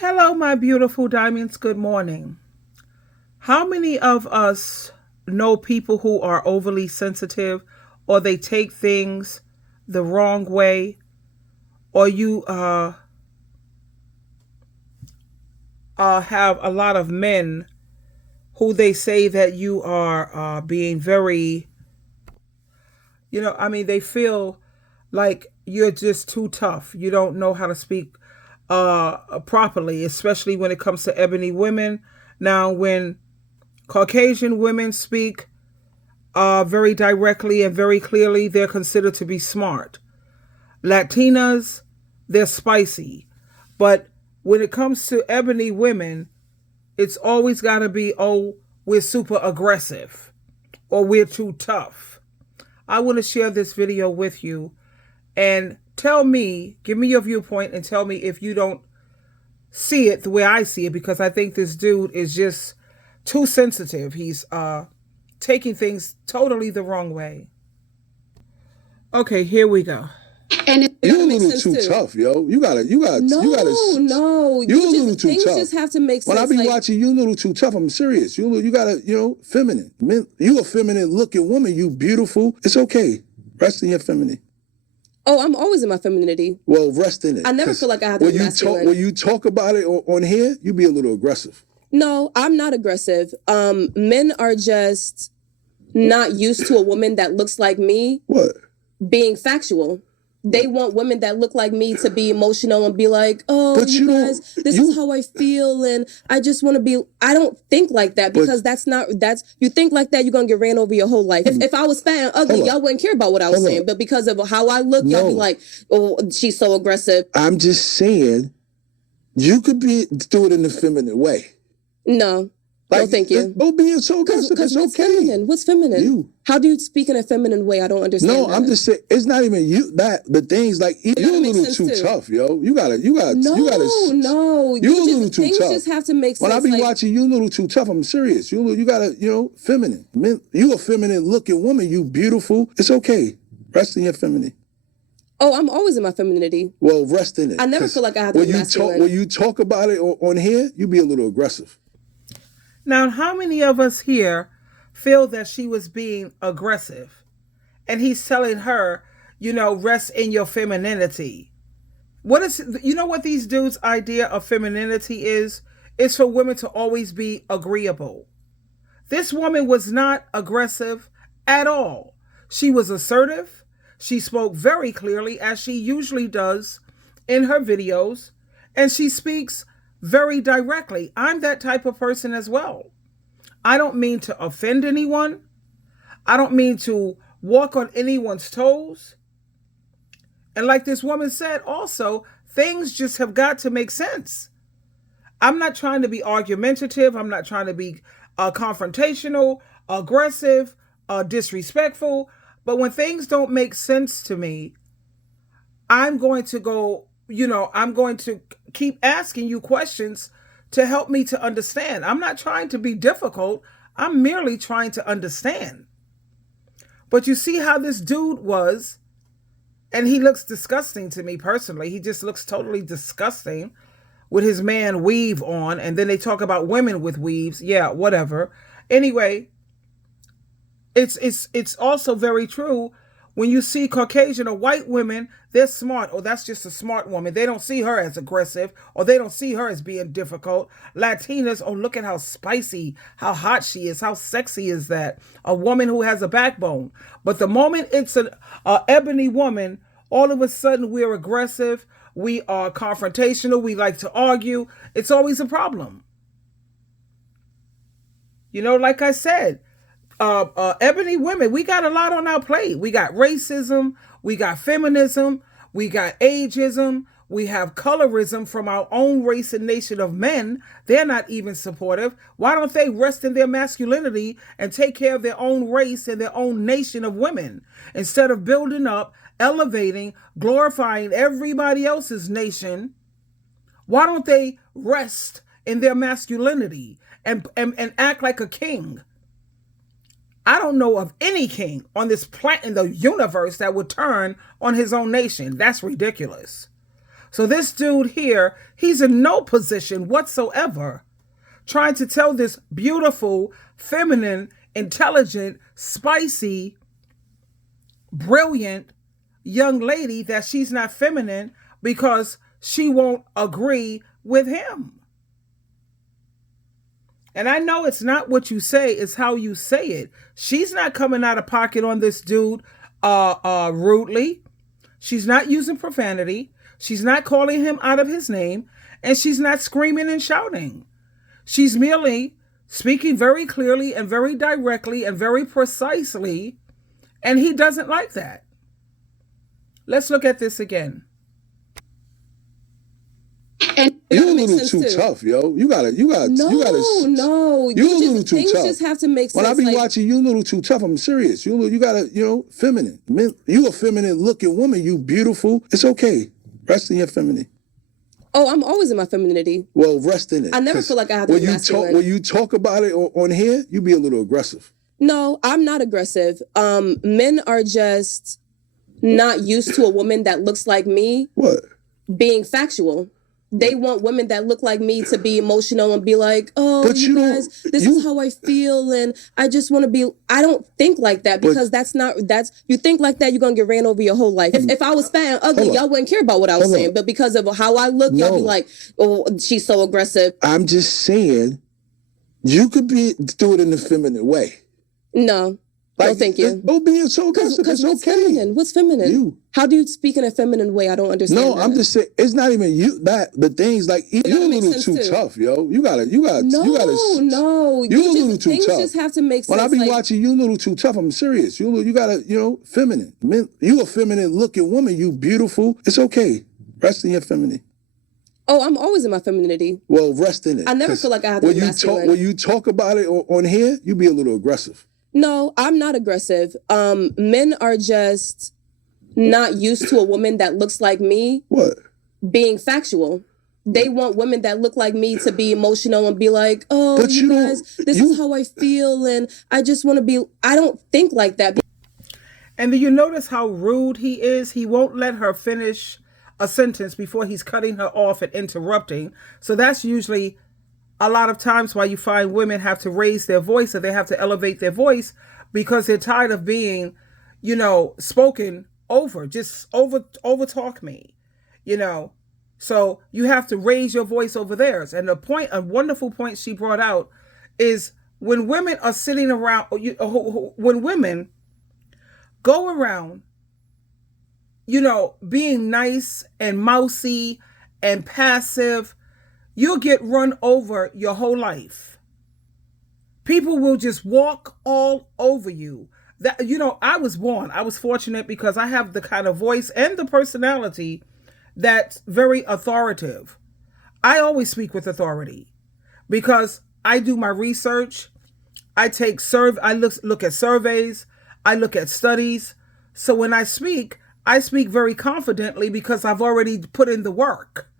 Hello, my beautiful diamonds. Good morning. How many of us know people who are overly sensitive or they take things the wrong way, or you have a lot of men who they say that you are being very, they feel like you're just too tough. You don't know how to speak properly, especially when it comes to ebony women. Now, when Caucasian women speak very directly and very clearly, they're considered to be smart. Latinas, they're spicy. But when it comes to ebony women, it's always got to be, oh, we're super aggressive or we're too tough. I want to share this video with you and give me your viewpoint and tell me if you don't see it the way I see it, because I think this dude is just too sensitive. He's taking things totally the wrong way. Okay, here we go. And you're a little too tough, yo. You gotta. No. You're a little too things tough. Just have to make sense. When I be watching, you a little too tough. I'm serious. You gotta, feminine. You a feminine looking woman. You beautiful. It's okay. Rest in your femininity. Oh, I'm always in my femininity. Well, rest in it. I never feel like I have to be masculine. When you talk about it on here, you be a little aggressive. No, I'm not aggressive. Men are just not used to a woman that looks like me. What? Being factual. They want women that look like me to be emotional and be like, oh, but you guys, this is how I feel. And I just want to be, I don't think like that, because you think like that, you're going to get ran over your whole life. If I was fat and ugly, y'all wouldn't care about what I was saying. But because of how I look, y'all be like, oh, she's so aggressive. I'm just saying, you could do it in the feminine way. No. No, thank you. Don't be so aggressive. It's what's okay. Feminine? What's feminine? You. How do you speak in a feminine way? I don't understand. No, I'm just saying it's not even you. The things like you're a little too tough, yo. You gotta. No. You're a little too things tough. Just have to make sense. When I be watching, you a little too tough. I'm serious. You gotta, feminine. You a feminine looking woman. You beautiful. It's okay. Rest in your femininity. Oh, I'm always in my femininity. Well, rest in it. I never feel like I have to be masculine. When you talk about it on here, you be a little aggressive. Now, how many of us here feel that she was being aggressive? And he's telling her, rest in your femininity. What these dudes' idea of femininity is? It's for women to always be agreeable. This woman was not aggressive at all. She was assertive. She spoke very clearly, as she usually does in her videos, and she speaks very directly. I'm that type of person as well. I don't mean to offend anyone. I don't mean to walk on anyone's toes. And like this woman said also, things just have got to make sense. I'm not trying to be argumentative. I'm not trying to be confrontational, aggressive, disrespectful. But when things don't make sense to me, I'm going to keep asking you questions to help me to understand. I'm not trying to be difficult. I'm merely trying to understand. But you see how this dude was, and he looks disgusting to me personally. He just looks totally disgusting with his man weave on, and then they talk about women with weaves. Yeah, whatever. Anyway, it's also very true. When you see Caucasian or white women, they're smart. Oh, that's just a smart woman. They don't see her as aggressive, or they don't see her as being difficult. Latinas, oh, look at how spicy, how hot she is, how sexy is that? A woman who has a backbone. But the moment it's an ebony woman, all of a sudden we're aggressive, we are confrontational, we like to argue. It's always a problem. Like I said, ebony women, we got a lot on our plate. We got racism, we got feminism, we got ageism, we have colorism from our own race and nation of men. They're not even supportive. Why don't they rest in their masculinity and take care of their own race and their own nation of women, instead of building up, elevating, glorifying everybody else's nation? Why don't they rest in their masculinity and act like a king? I don't know of any king on this planet in the universe that would turn on his own nation. That's ridiculous. So this dude here, he's in no position whatsoever trying to tell this beautiful, feminine, intelligent, spicy, brilliant young lady that she's not feminine because she won't agree with him. And I know it's not what you say, it's how you say it. She's not coming out of pocket on this dude rudely. She's not using profanity. She's not calling him out of his name. And she's not screaming and shouting. She's merely speaking very clearly and very directly and very precisely. And he doesn't like that. Let's look at this again. And you're a little too tough, yo. You gotta. No. You're a little too things tough. Just have to make sense. When I be watching, you a little too tough. I'm serious. You gotta, feminine. You a feminine looking woman. You beautiful. It's okay. Rest in your femininity. Oh, I'm always in my femininity. Well, rest in it. I never feel like I have to be masculine. When you talk about it on here, you be a little aggressive. No, I'm not aggressive. Men are just not used to a woman that looks like me. What? Being factual. They want women that look like me to be emotional and be like, oh, but you guys, this is how I feel. And I just want to be, I don't think like that because you think like that, you're going to get ran over your whole life. If I was fat and ugly, y'all wouldn't care about what I was saying. But because of how I look, y'all be like, oh, she's so aggressive. I'm just saying, you could do it in a feminine way. No. No, thank you. Don't be so aggressive. It's okay. Feminine? What's feminine? You. How do you speak in a feminine way? I don't understand. No, I'm just saying it's not even you. That the things like you're a little too tough, yo. You gotta. No. You're a little too things tough. Just have to make sense. When I be watching, you a little too tough. I'm serious. You gotta, feminine. You a feminine looking woman. You beautiful. It's okay. Rest in your femininity. Oh, I'm always in my femininity. Well, rest in it. I never feel like I have to be masculine. When you talk about it on here, you be a little aggressive. No, I'm not aggressive. Men are just not used to a woman that looks like me. What? Being factual. They want women that look like me to be emotional and be like, oh, but you guys, this is how I feel. And I just want to be, I don't think like that. And do you notice how rude he is? He won't let her finish a sentence before he's cutting her off and interrupting. So that's usually a lot of times why you find women have to raise their voice or they have to elevate their voice because they're tired of being, spoken over. Just over talk me, So you have to raise your voice over theirs. And a wonderful point she brought out is when women are sitting around, when women go around, being nice and mousy and passive, you'll get run over your whole life. People will just walk all over you. I was fortunate because I have the kind of voice and the personality that's very authoritative. I always speak with authority because I do my research. I look at surveys. I look at studies. So when I speak very confidently because I've already put in the work.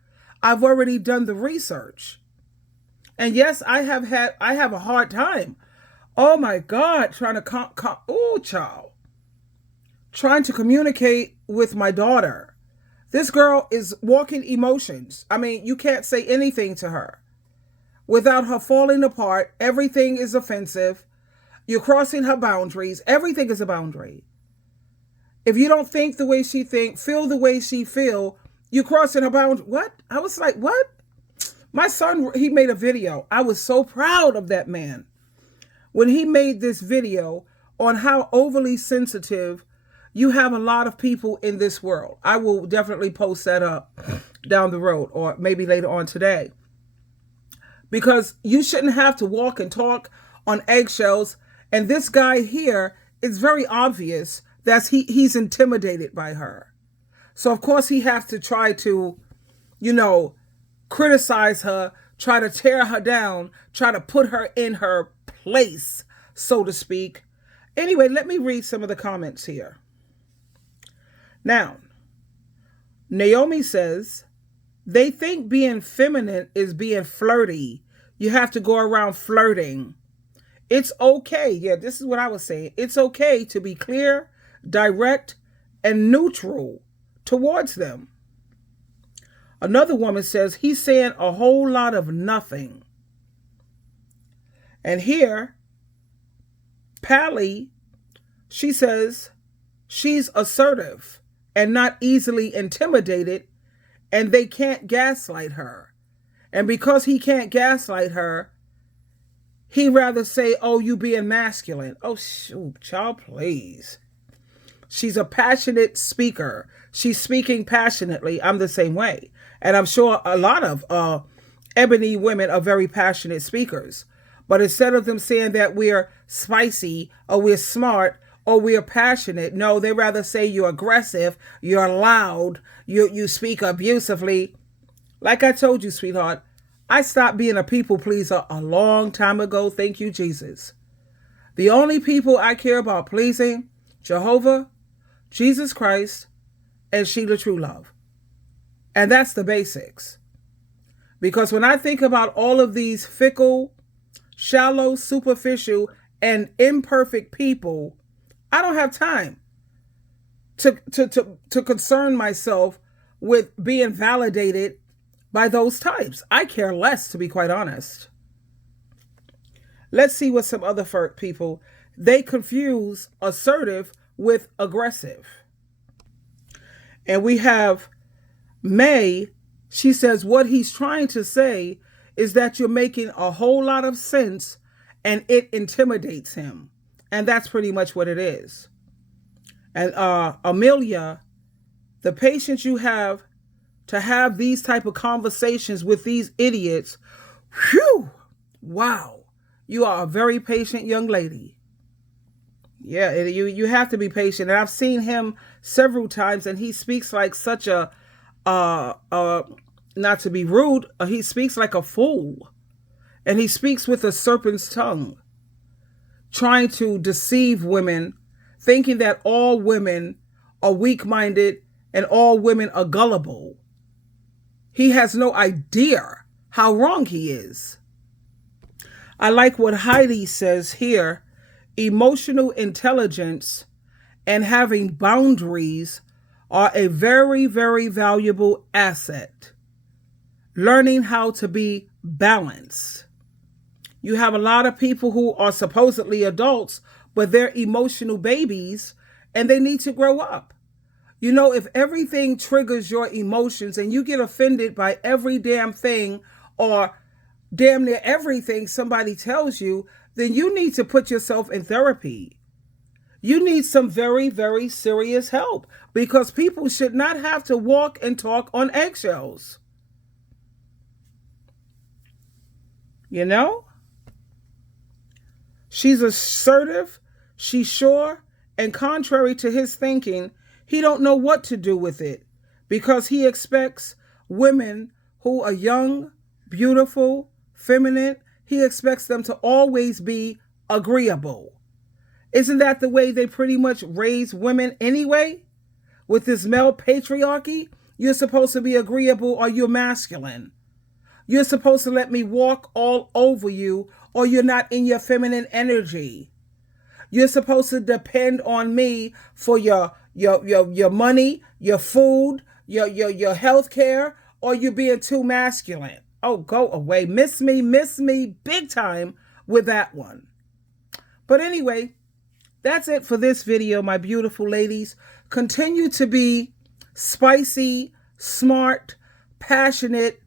I've already done the research. And yes, I have a hard time. Oh my God, trying to communicate with my daughter. This girl is walking emotions. I mean, you can't say anything to her without her falling apart. Everything is offensive. You're crossing her boundaries. Everything is a boundary. If you don't think the way she think, feel the way she feel, you crossing her boundary. What? I was like, what? My son, he made a video. I was so proud of that man. When he made this video on how overly sensitive you have a lot of people in this world. I will definitely post that up down the road or maybe later on today. Because you shouldn't have to walk and talk on eggshells. And this guy here, it's very obvious that he's intimidated by her. So, of course, he has to try to, criticize her, try to tear her down, try to put her in her place, so to speak. Anyway, let me read some of the comments here. Now, Naomi says, they think being feminine is being flirty. You have to go around flirting. It's okay. Yeah, this is what I was saying. It's okay to be clear, direct, and neutral towards them. Another woman says he's saying a whole lot of nothing. And here, Pally, she says she's assertive and not easily intimidated, and they can't gaslight her. And because he can't gaslight her, he'd rather say, oh, you being masculine. Oh, shoot, child, please. She's a passionate speaker. She's speaking passionately. I'm the same way. And I'm sure a lot of ebony women are very passionate speakers. But instead of them saying that we're spicy or we're smart or we're passionate, no, they rather say you're aggressive, you're loud, you speak abusively. Like I told you, sweetheart, I stopped being a people pleaser a long time ago. Thank you, Jesus. The only people I care about pleasing, Jehovah, Jesus Christ, and SheilaTruelove. And that's the basics. Because when I think about all of these fickle, shallow, superficial, and imperfect people, I don't have time to concern myself with being validated by those types. I care less, to be quite honest. Let's see what some other people, they confuse assertive with aggressive. And we have May, she says what he's trying to say is that you're making a whole lot of sense and it intimidates him. And that's pretty much what it is. And Amelia, the patience you have to have these type of conversations with these idiots, whew, wow, you are a very patient young lady. Yeah, you have to be patient. And I've seen him several times, and he speaks like such a, not to be rude, he speaks like a fool. And he speaks with a serpent's tongue, trying to deceive women, thinking that all women are weak-minded and all women are gullible. He has no idea how wrong he is. I like what Heidi says here. Emotional intelligence and having boundaries are a very, very valuable asset. Learning how to be balanced. You have a lot of people who are supposedly adults, but they're emotional babies and they need to grow up. You know, if everything triggers your emotions and you get offended by every damn thing or damn near everything somebody tells you, then you need to put yourself in therapy. You need some very, very serious help because people should not have to walk and talk on eggshells. You know? She's assertive, she's sure, and contrary to his thinking, he don't know what to do with it because he expects women who are young, beautiful, feminine, he expects them to always be agreeable. Isn't that the way they pretty much raise women anyway? With this male patriarchy, you're supposed to be agreeable or you're masculine. You're supposed to let me walk all over you or you're not in your feminine energy. You're supposed to depend on me for your money, your food, your health care, or you're being too masculine. Oh, go away. Miss me big time with that one. But anyway, that's it for this video, my beautiful ladies. Continue to be spicy, smart, passionate,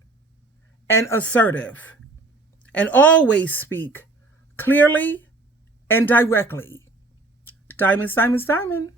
and assertive. And always speak clearly and directly. Diamonds, diamonds, diamond.